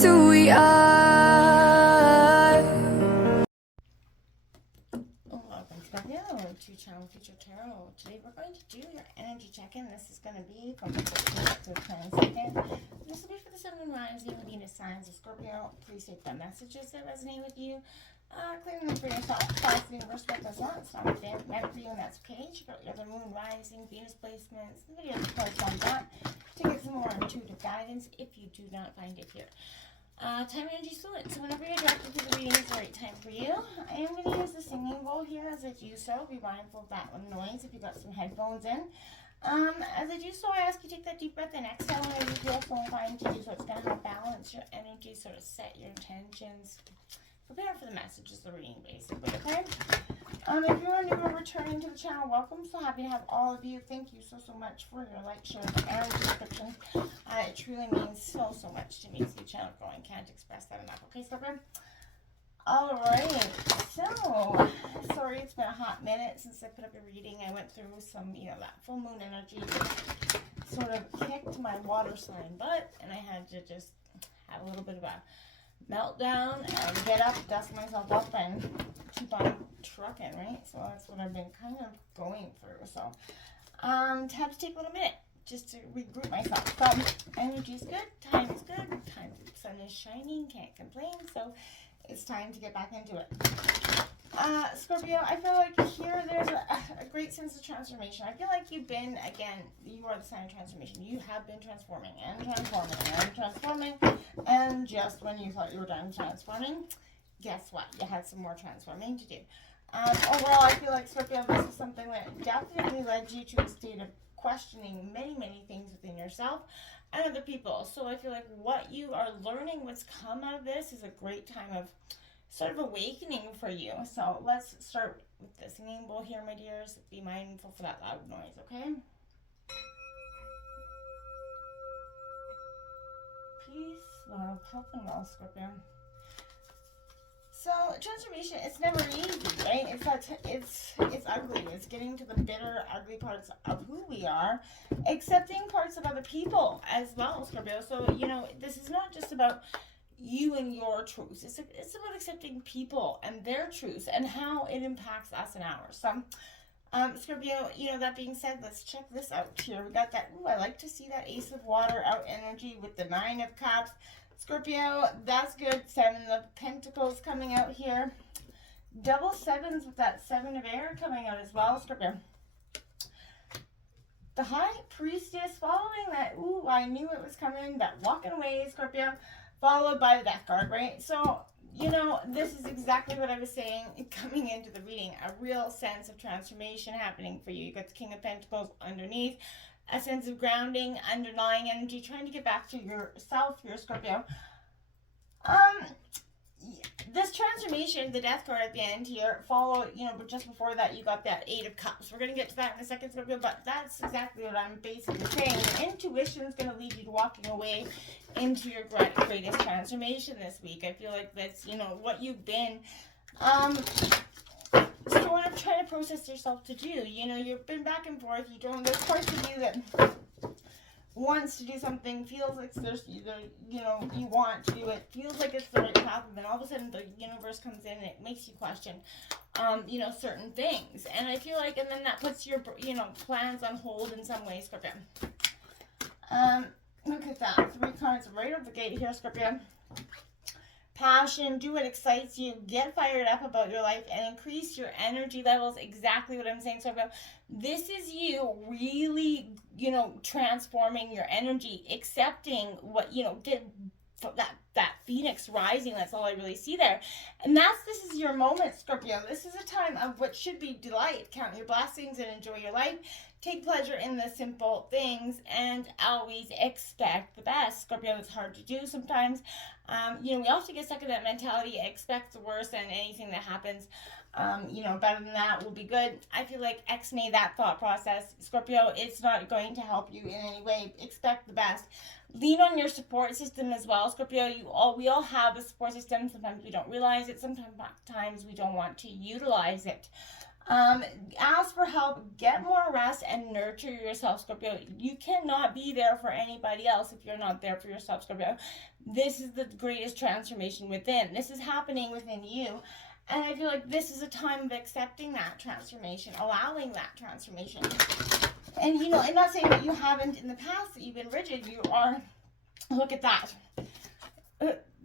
just who we are. Welcome to Channel Future Tarot. Today we're going to do your energy check-in. This is going to be from the 15th to the 22nd. This will be for the Sun, Moon, Rising, Venus signs of Scorpio. Please take the messages that resonate with you. Clear them for yourself. Pass the universe what does not. It's not meant for you, and that's okay. Check out your other Moon, Rising, Venus placements, the videos that correspond to that to get some more intuitive guidance if you do not find it here. Time energy fluid. So whenever you're directed to the reading is the right time for you. I am going to use the singing bowl here as I do so. Be mindful of that one noise if you've got some headphones in. As I do so, I ask you to take that deep breath and exhale whenever you feel so inclined to do so. It's going to help balance your energy, sort of set your intentions. Prepare for the messages of the reading, basically, okay? If you're new or returning to the channel, welcome. So happy to have all of you. Thank you so much for your like, share, and subscription. It truly means so much to me to see the channel growing. Can't express that enough. Okay, Scorpio? Alright, so, sorry it's been a hot minute since I put up a reading. I went through some, that full moon energy sort of kicked my water sign butt, and I had to just have a little bit of a meltdown and get up, dust myself up, and keep on trucking, right? So that's what I've been kind of going through. So had to take a little minute just to regroup myself. So energy is good, time is good, time the sun is shining, can't complain. So it's time to get back into it. Scorpio, I feel like here there's a great sense of transformation. I feel like you've been, again, you are the sign of transformation. You have been transforming and transforming and transforming. And just when you thought you were done transforming, guess what? You had some more transforming to do. Overall, I feel like, Scorpio, this is something that definitely led you to a state of questioning many things within yourself and other people. So I feel like what you are learning, what's come out of this, is a great time of sort of awakening for you. So let's start with the singing bowl here, my dears. Be mindful for that loud noise, okay? Peace, love, health, and wealth, Scorpio. So transformation, it's never easy, right? It's ugly. It's getting to the bitter, ugly parts of who we are, accepting parts of other people as well, Scorpio. So this is not just about you and your truths. It's about accepting people and their truths and how it impacts us and ours. So, Scorpio, that being said, let's check this out here. We got that, I like to see that Ace of Water out energy with the 9 of Cups. Scorpio, that's good. 7 of Pentacles coming out here. Double sevens with that 7 of Air coming out as well, Scorpio. The High Priestess following that, I knew it was coming, that walking away, Scorpio, followed by the Death card, right? So, this is exactly what I was saying coming into the reading. A real sense of transformation happening for you. You got the King of Pentacles underneath. A sense of grounding, underlying energy, trying to get back to yourself, your Scorpio. This transformation, the Death card at the end here, followed, but just before that, you got that 8 of Cups. We're going to get to that in a second, Scorpio, but that's exactly what I'm basically saying. Your intuition is going to lead you to walking away into your greatest transformation this week. I feel like that's, what you've been sort of trying to process yourself to do. You've been back and forth. There's parts of you that wants to do something, feels like there's either, you want to do it, feels like it's the right path, and then all of a sudden the universe comes in and it makes you question, certain things. And I feel like, and then that puts your, plans on hold in some ways, Scorpio. Look at that. 3 cards right out the gate here, Scorpio. Passion, do what excites you, get fired up about your life, and increase your energy levels. Exactly what I'm saying, Scorpio. This is you really, transforming your energy, accepting what, get that phoenix rising. That's all I really see there. And this is your moment, Scorpio. This is a time of what should be delight. Count your blessings and enjoy your life. Take pleasure in the simple things and always expect the best. Scorpio, it's hard to do sometimes. We often get stuck in that mentality, expect the worst, and anything that happens, better than that will be good. I feel like X-nay that thought process. Scorpio, it's not going to help you in any way. Expect the best. Lean on your support system as well, Scorpio. We all have a support system. Sometimes we don't realize it. Sometimes we don't want to utilize it. Ask for help, get more rest, and nurture yourself, Scorpio. You cannot be there for anybody else if you're not there for yourself, Scorpio. This is the greatest transformation within. This is happening within you. And I feel like this is a time of accepting that transformation, allowing that transformation. And, you know, I'm not saying that you haven't in the past, that you've been rigid. You are, look at that,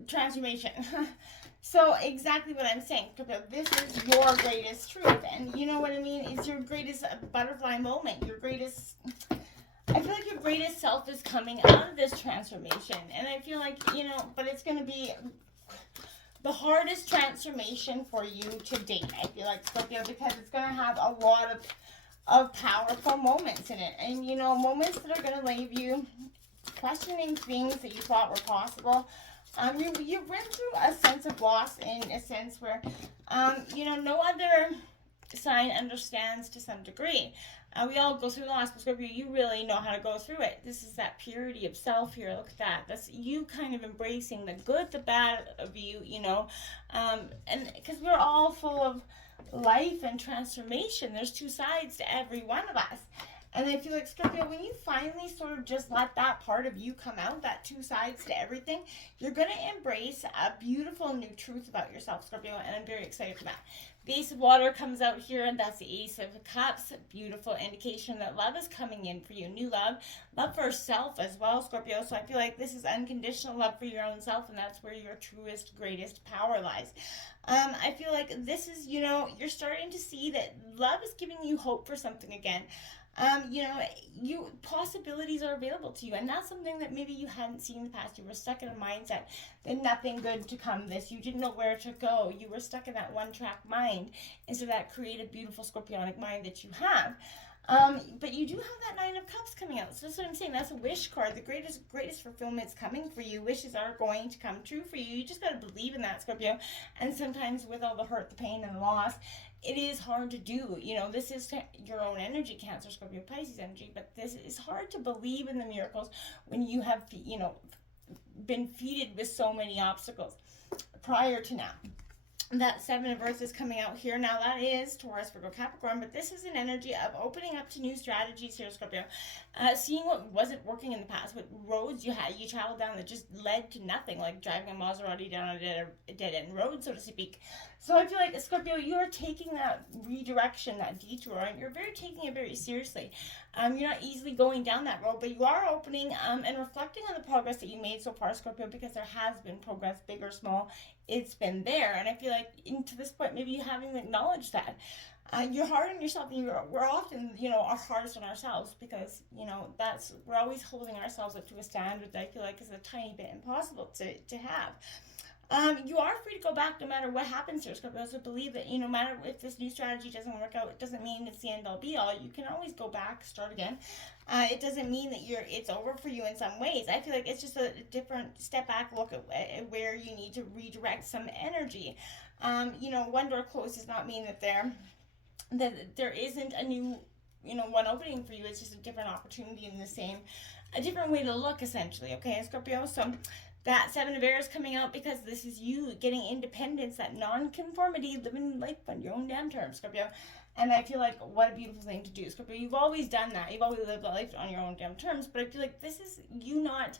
transformation. So exactly what I'm saying, this is your greatest truth. And you know what I mean? It's your greatest butterfly moment, your greatest, I feel like your greatest self is coming out of this transformation. And I feel like, you know, but it's going to be the hardest transformation for you to date, I feel like, Scorpio, because it's going to have a lot of powerful moments in it. And, you know, moments that are going to leave you questioning things that you thought were possible. You've been through a sense of loss in a sense where, you know, no other sign understands to some degree. We all go through loss, but Scorpio, you really know how to go through it. This is that purity of self here. Look at that. That's you kind of embracing the good, the bad of you, you know. And because we're all full of life and transformation. There's two sides to every one of us. And I feel like, Scorpio, when you finally sort of just let that part of you come out, that two sides to everything, you're going to embrace a beautiful new truth about yourself, Scorpio, and I'm very excited for that. The Ace of Water comes out here, and that's the Ace of Cups. Beautiful indication that love is coming in for you. New love. Love for self as well, Scorpio. So I feel like this is unconditional love for your own self, and that's where your truest, greatest power lies. I feel like this is, you know, you're starting to see that love is giving you hope for something again. You know, possibilities are available to you, and that's something that maybe you hadn't seen in the past. You were stuck in a mindset that nothing good to come this. You didn't know where to go. You were stuck in that one-track mind instead of that creative, beautiful scorpionic mind that you have. But you do have that Nine of Cups coming out. So that's what I'm saying. That's a wish card. The greatest fulfillment's coming for you. Wishes are going to come true for you. You just got to believe in that, Scorpio. And sometimes with all the hurt, the pain, and the loss, it is hard to do. You know, this is your own energy, Cancer, Scorpio, Pisces energy, but this is hard to believe in the miracles when you have, you know, been feeded with so many obstacles prior to now. That Seven of Earth is coming out here. Now that is Taurus, Virgo, Capricorn, but this is an energy of opening up to new strategies here, Scorpio. Seeing what wasn't working in the past, what roads you traveled down that just led to nothing, like driving a Maserati down a dead-end road, so to speak. So I feel like, Scorpio, you are taking that redirection, that detour, and you're taking it very seriously. You're not easily going down that road, but you are opening and reflecting on the progress that you made so far, Scorpio, because there has been progress, big or small. It's been there, and I feel like to this point, maybe you haven't acknowledged that. You're hard on yourself, and we're often, you know, are hardest on ourselves because, you know, we're always holding ourselves up to a standard that I feel like is a tiny bit impossible to have. You are free to go back no matter what happens here, Scorpio. So believe that, you know, no matter if this new strategy doesn't work out, it doesn't mean it's the end all be all. You can always go back, start again. It doesn't mean that it's over for you in some ways. I feel like it's just a different step back look at where you need to redirect some energy. You know, one door closed does not mean that there isn't a new, you know, one opening for you. It's just a different opportunity in a different way to look, essentially. Okay, Scorpio. So that Seven of Air is coming out because this is you getting independence, that non-conformity, living life on your own damn terms, Scorpio. And I feel like what a beautiful thing to do, Scorpio. You've always done that. You've always lived life on your own damn terms. But I feel like this is you not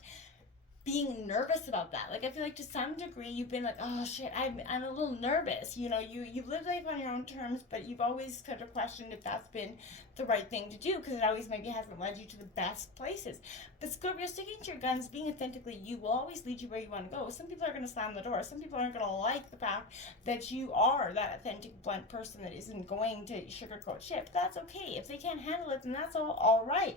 being nervous about that. Like, I feel like to some degree you've been like, oh shit, I'm a little nervous. You know, you've lived life on your own terms, but you've always kind of questioned if that's been the right thing to do because it always maybe hasn't led you to the best places. But Scorpio, sticking to your guns, being authentically you will always lead you where you want to go. Some people are going to slam the door. Some people aren't going to like the fact that you are that authentic, blunt person that isn't going to sugarcoat shit. But that's okay. If they can't handle it, then that's all right.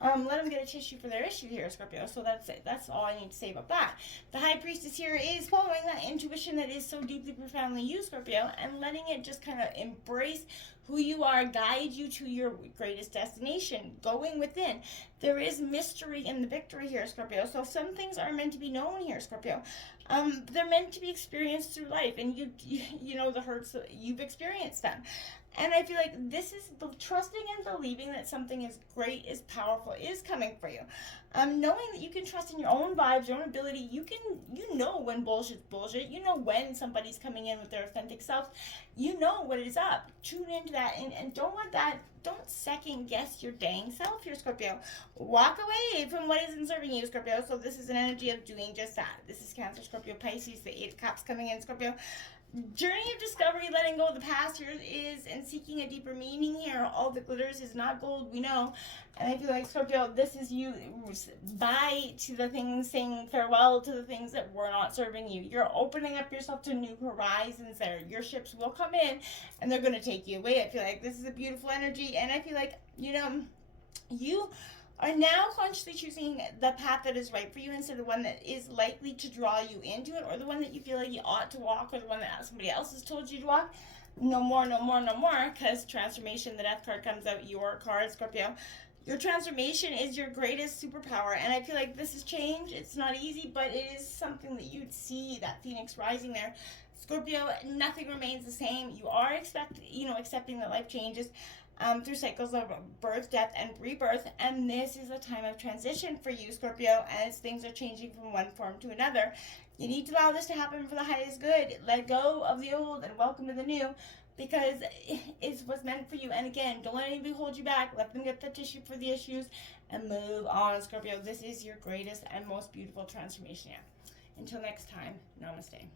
Let them get a tissue for their issue here, Scorpio. So that's it. That's all I need to say about that. The High Priestess here is following that intuition that is so deeply, profoundly you, Scorpio, and letting it just kind of embrace who you are, guide you to your greatest destination, going within. There is mystery in the victory here, Scorpio. So some things are meant to be known here, Scorpio. They're meant to be experienced through life, and you know the hurts, you've experienced them. And I feel like this is trusting and believing that something is great, is powerful, is coming for you. Knowing that you can trust in your own vibes, your own ability. You know when bullshit's bullshit. You know when somebody's coming in with their authentic self. You know what is up. Tune into that, and don't let that. Don't second guess your dang self here, Scorpio. Walk away from what isn't serving you, Scorpio. So this is an energy of doing just that. This is Cancer, Scorpio, Pisces, the Eight of Cups coming in, Scorpio. Journey of discovery, letting go of the past here is, and seeking a deeper meaning here. All the glitters is not gold, we know. And I feel like, Scorpio, this is you. Bye to the things, saying farewell to the things that were not serving you. You're opening up yourself to new horizons there. Your ships will come in and they're going to take you away. I feel like this is a beautiful energy, and I feel like, you are now consciously choosing the path that is right for you instead of the one that is likely to draw you into it, or the one that you feel like you ought to walk, or the one that somebody else has told you to walk. No more, no more, no more, because transformation, the death card comes out, your card, Scorpio. Your transformation is your greatest superpower, and I feel like this is change. It's not easy, but it is something that you'd see, that phoenix rising there. Scorpio, nothing remains the same. You are accepting that life changes through cycles of birth, death, and rebirth. And this is a time of transition for you, Scorpio, as things are changing from one form to another. You need to allow this to happen for the highest good. Let go of the old and welcome to the new, because it's what's meant for you. And again, don't let anybody hold you back. Let them get the tissue for the issues and move on, Scorpio. This is your greatest and most beautiful transformation. Until next time, namaste.